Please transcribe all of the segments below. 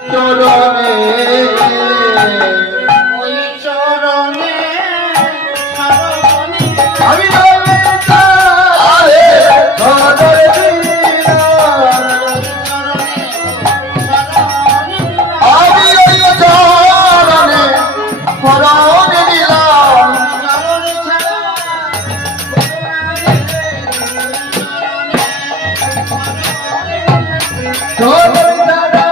চরণে ওই চরণে আমি আরে ধরে দিলাম আমি ওই চরণে ফরণে দিলাম চরণ দাদা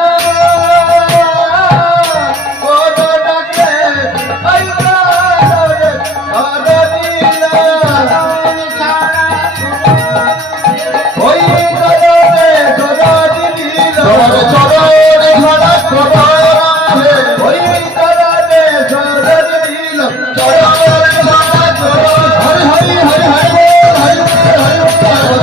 বড় ডাকে আই ধরে ধরে দিলাম ওই চরণে ধরে দিলাম চরণে ধরা চরণে ওই চরণে ধরে দিলাম চরণে ধরা চরণ হরি হরি হরি হরি হরি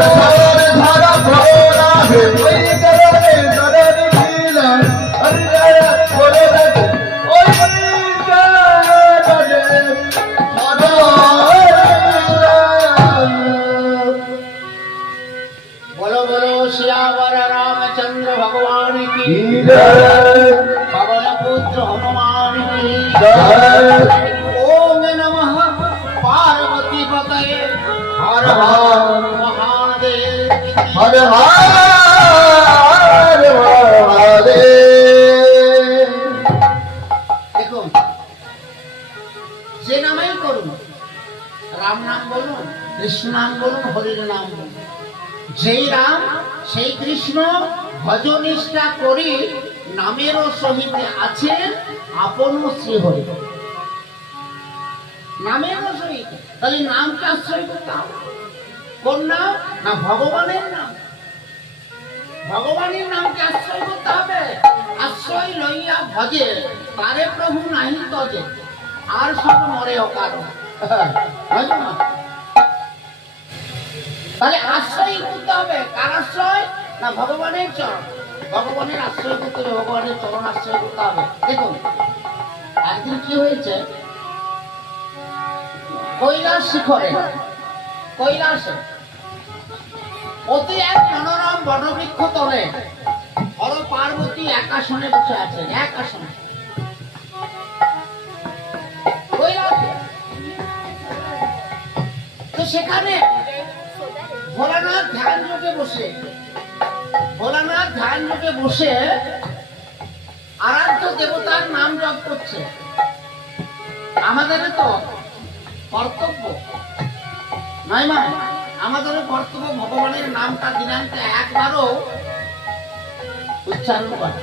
চরণে ধরা চরণে ওই চরণে ধরে দিলাম হরি হরি করে রাখ ওই চরণে बोलो बोलो सियावर रामचंद्र भगवान की पवन पुत्र हनुमान की ओम नमः पार्वती पतये हर हर महादेव हर हर महादेव देखो যে নামই করুন রাম নাম বলুন কৃষ্ণ নাম বলুন হরির নাম বলুন যেই রাম সেই কৃষ্ণ ভজনিষ্ঠা করি নামেরও সহিত আছেন আপন শ্রী হরি নামেরও সহিত তাহলে নামকে আশ্রয় করতে হবে কোন নাম না ভগবানের নাম ভগবানের নামকে আশ্রয় করতে হবে আশ্রয় লইয়া ভজে তারে প্রভু নাহি তজে আর সব মরে অকারণ বুঝলো না? তাহলে আশ্রয় করতে হবে কার আশ্রয় না ভগবানের চরণ ভগবানের আশ্রয় করতে হবে ভগবানের চরণ আশ্রয় করতে হবে দেখুন একদিন কি হয়েছে কৈলাস শিখরে কৈলাসে অতি এক মনোরম বটবৃক্ষ তলে হর পার্বতী এক আসনে বসে আছেন এক আসনে কৈলাসে তো সেখানে ভোলানাথ ধ্যান যোগে বসে আরাধ্য দেবতার নাম জপ করছে আমাদের তো কর্তব্য নয় মা আমাদের কর্তব্য ভগবানের নামটা দিনান্তে একবারও উচ্চারণ করা